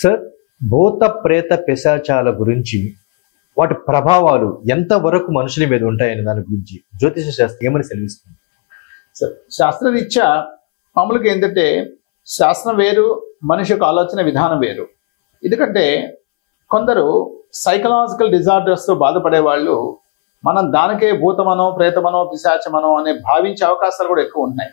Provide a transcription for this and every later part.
Sir, భూత ప్రేత పిశాచాల గురించి వాటి ప్రభావాలు ఎంతవరకు మనుషుల మీద ఉంటాయనే దాని గురించి జ్యోతిష శాస్త్రం ఏమని సెలవిస్తుంది? శాస్త్రరీత్యా మామూలుగా ఏంటంటే శాస్త్రం వేరు, మనిషి యొక్క ఆలోచన విధానం వేరు. ఎందుకంటే కొందరు సైకలాజికల్ డిజార్డర్స్తో బాధపడే వాళ్ళు మనం దానికే భూతమనో ప్రేతమనో పిశాచమనో అనే భావించే అవకాశాలు కూడా ఎక్కువ ఉన్నాయి.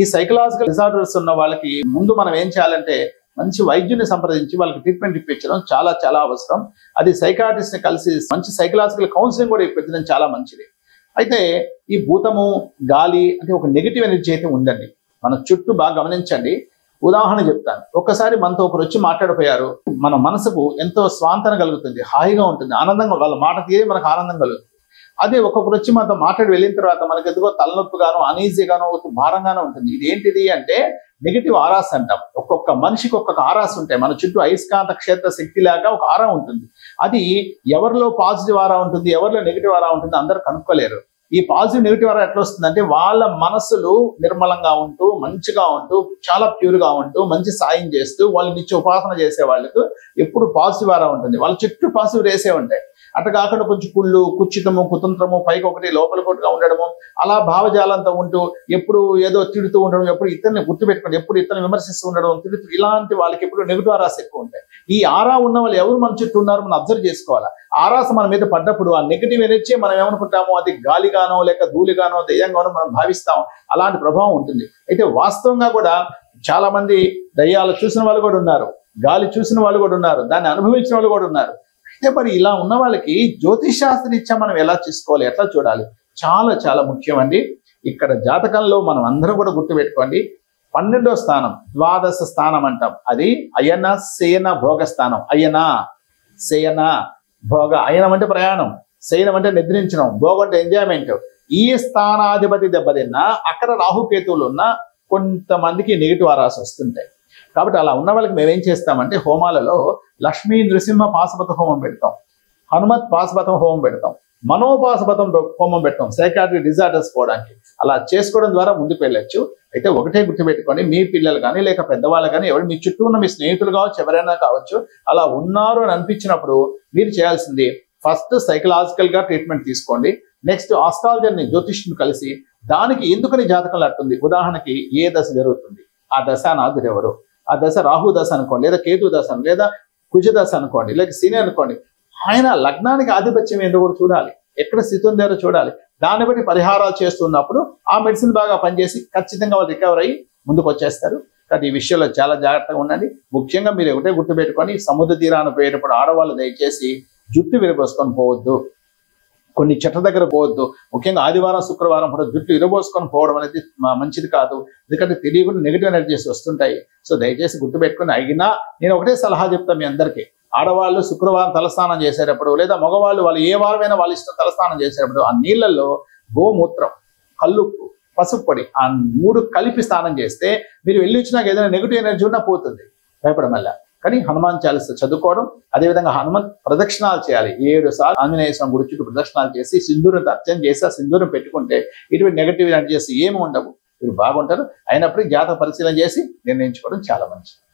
ఈ సైకలాజికల్ డిజార్డర్స్ ఉన్న వాళ్ళకి ముందు మనం ఏం చేయాలంటే మంచి వైద్యుని సంప్రదించి వాళ్ళకి ట్రీట్మెంట్ ఇప్పించడం చాలా చాలా అవసరం. అది సైకాట్రిస్ట్ని కలిసి మంచి సైకలాజికల్ కౌన్సిలింగ్ కూడా ఇప్పించడం చాలా మంచిది. అయితే ఈ భూతము గాలి అంటే ఒక నెగిటివ్ ఎనర్జీ అయితే ఉందండి. మన చుట్టూ బాగా గమనించండి. ఉదాహరణ చెప్తాను. ఒక్కసారి మనతో ఒకరు వచ్చి మాట్లాడిపోయారు, మన మనసుకు ఎంతో స్వాంతన కలుగుతుంది, హాయిగా ఉంటుంది, ఆనందంగా, వాళ్ళ మాట తీరే మనకు ఆనందం కలుగుతుంది. అదే ఒక్కొక్కరు వచ్చి మనతో మాట్లాడి వెళ్ళిన తర్వాత మనకు ఎందుకో తలనొప్పిగానో అనీజీగానో భారంగానో ఉంటుంది. ఇది ఏంటిది అంటే నెగిటివ్ ఆరాస్ అంటాం. ఒక్కొక్క మనిషికి ఒక్కొక్క ఆరాస్ ఉంటాయి. మన చుట్టూ అయస్కాంత క్షేత్ర శక్తి లాగా ఒక ఆరా ఉంటుంది. అది ఎవరిలో పాజిటివ్ ఆరా ఉంటుంది, ఎవరిలో నెగిటివ్ ఆరా ఉంటుంది అందరూ కనుక్కోలేరు. ఈ పాజిటివ్ నెగిటివ్ ఆరా ఎట్లా వస్తుందంటే వాళ్ళ మనసులు నిర్మలంగా ఉంటూ మంచిగా ఉంటూ చాలా ప్యూర్గా ఉంటూ మంచి సాయం చేస్తూ వాళ్ళు నిత్య ఉపాసన చేసే వాళ్ళకు ఎప్పుడు పాజిటివ్ ఆరా ఉంటుంది. వాళ్ళ చుట్టూ పాజిటివ్ రేసే ఉంటాయి. అటు కాకుండా కొంచెం కుళ్ళు, కుచ్చితము, కుతంత్రము, పైకి ఒకటి లోపలికొకటిగా ఉండడము, అలా భావజాలంతో ఉంటూ ఎప్పుడు ఏదో తిడుతూ ఉండడం, ఎప్పుడు ఇతన్ని గుర్తుపెట్టుకోండి, ఎప్పుడు ఇతన్ని విమర్శిస్తూ ఉండడం, తిడుతూ, ఇలాంటి వాళ్ళకి ఎప్పుడు నెగిటివ్ ఆరాస్ ఎక్కువ ఉంటాయి. ఈ ఆరా ఉన్న వాళ్ళు ఎవరు మన చుట్టూ ఉన్నారో మనం అబ్జర్వ్ చేసుకోవాలి. ఆరాస్ మన మీద పడ్డప్పుడు ఆ నెగిటివ్ ఎనర్జీ మనం ఏమనుకుంటామో అది గాలిగానో లేక ధూళిగానో దయ్యంగానో మనం భావిస్తాం. అలాంటి ప్రభావం ఉంటుంది. అయితే వాస్తవంగా కూడా చాలా మంది దయ్యాలు చూసిన వాళ్ళు కూడా ఉన్నారు, గాలి చూసిన వాళ్ళు కూడా ఉన్నారు, దాన్ని అనుభవించిన వాళ్ళు కూడా ఉన్నారు. అయితే మరి ఇలా ఉన్న వాళ్ళకి జ్యోతిష్ శాస్త్రరీత్యా మనం ఎలా చేసుకోవాలి, ఎట్లా చూడాలి, చాలా చాలా ముఖ్యం అండి. ఇక్కడ జాతకంలో మనం అందరం కూడా గుర్తుపెట్టుకోండి. 12వ స్థానం ద్వాదశ స్థానం అంటాం. అది అయన శయన భోగ స్థానం. అయన శయన భోగ. అయనం అంటే ప్రయాణం, శయనం అంటే నిద్రించడం, భోగం అంటే ఎంజాయ్మెంట్. ఈ స్థానాధిపతి దెబ్బతిన్నా అక్కడ రాహుకేతువులు ఉన్న కొంతమందికి నెగిటివ్ ఆరాస్ వస్తుంటాయి. కాబట్టి అలా ఉన్న వాళ్ళకి మేమేం చేస్తామంటే హోమాలలో లక్ష్మీ నృసింహ పాశుపత హోమం పెడతాం, హనుమత్ పాశుపతం హోమం పెడతాం, మనోపాశుపతం హోమం పెడతాం సైకాట్రిక్ డిజార్డర్స్ పోవడానికి. అలా చేసుకోవడం ద్వారా ముందుకు వెళ్ళొచ్చు. అయితే ఒకటే గుర్తుపెట్టుకోండి, మీ పిల్లలు కానీ లేక పెద్దవాళ్ళు కానీ ఎవరు మీ చుట్టూ ఉన్న మీ స్నేహితులు కావచ్చు, ఎవరైనా కావచ్చు, అలా ఉన్నారు అని అనిపించినప్పుడు మీరు చేయాల్సింది ఫస్ట్ సైకలాజికల్ గా ట్రీట్మెంట్ తీసుకోండి. నెక్స్ట్ ఆస్ట్రాలజర్ని జ్యోతిష్ని కలిసి దానికి ఎందుకని జాతకంలో అట్టుంది, ఉదాహరణకి ఏ దశ జరుగుతుంది, ఆ దశానాథుడు ఎవరు, ఆ దశ రాహు దశ అనుకోండి, లేదా కేతు దశ, లేదా కుజ దశ అనుకోండి, లేక శని అనుకోండి, ఆయన లగ్నానికి ఆధిపత్యం ఏందో కూడా చూడాలి, ఎక్కడ స్థితి ఉందో చూడాలి. దాన్ని బట్టి పరిహారాలు చేస్తున్నప్పుడు ఆ మెడిసిన్ బాగా పనిచేసి ఖచ్చితంగా వాళ్ళు రికవర్ అయ్యి ముందుకు వచ్చేస్తారు. కానీ ఈ విషయంలో చాలా జాగ్రత్తగా ఉండండి. ముఖ్యంగా మీరు ఒకటే గుర్తుపెట్టుకొని సముద్ర తీరాన్ని పోయేటప్పుడు ఆడవాళ్ళు దయచేసి జుట్టు విరబోసుకొని పోవద్దు, కొన్ని చెట్ల దగ్గర పోవద్దు. ముఖ్యంగా ఆదివారం శుక్రవారం కూడా జుట్టు విరబోసుకొని పోవడం అనేది మంచిది కాదు. ఎందుకంటే తెలియకుండా నెగిటివ్ ఎనర్జీస్ వస్తుంటాయి. సో దయచేసి గుర్తుపెట్టుకుని అయినా నేను ఒకటే సలహా చెప్తాను మీ అందరికీ. ఆడవాళ్ళు శుక్రవారం తలస్నానం చేసేటప్పుడు లేదా మగవాళ్ళు వాళ్ళు ఏ వారమైనా వాళ్ళ ఇష్టం తలస్నానం చేసేటప్పుడు ఆ నీళ్ళల్లో గోమూత్రం, కల్లుప్పు, పసుపు పొడి ఆ 3 కలిపి స్నానం చేస్తే మీరు వెళ్ళి వచ్చినాక ఏదైనా నెగిటివ్ ఎనర్జీ ఉన్నా పోతుంది భయపడం వల్ల. కానీ హనుమాన్ చాలీసా చదువుకోవడం, అదేవిధంగా హనుమంత్ ప్రదక్షిణాలు చేయాలి. 7 సార్లు ఆంజనేయ స్వామి గుడి చుట్టూ ప్రదక్షిణాలు చేసి సింధూరం అర్చన చేసి ఆ సింధూరం పెట్టుకుంటే ఇటువంటి నెగిటివ్ ఎనర్జీస్ ఏమి ఉండవు, మీరు బాగుంటారు. అయినప్పుడు జాతక పరిశీలన చేసి నిర్ణయించుకోవడం చాలా మంచిది.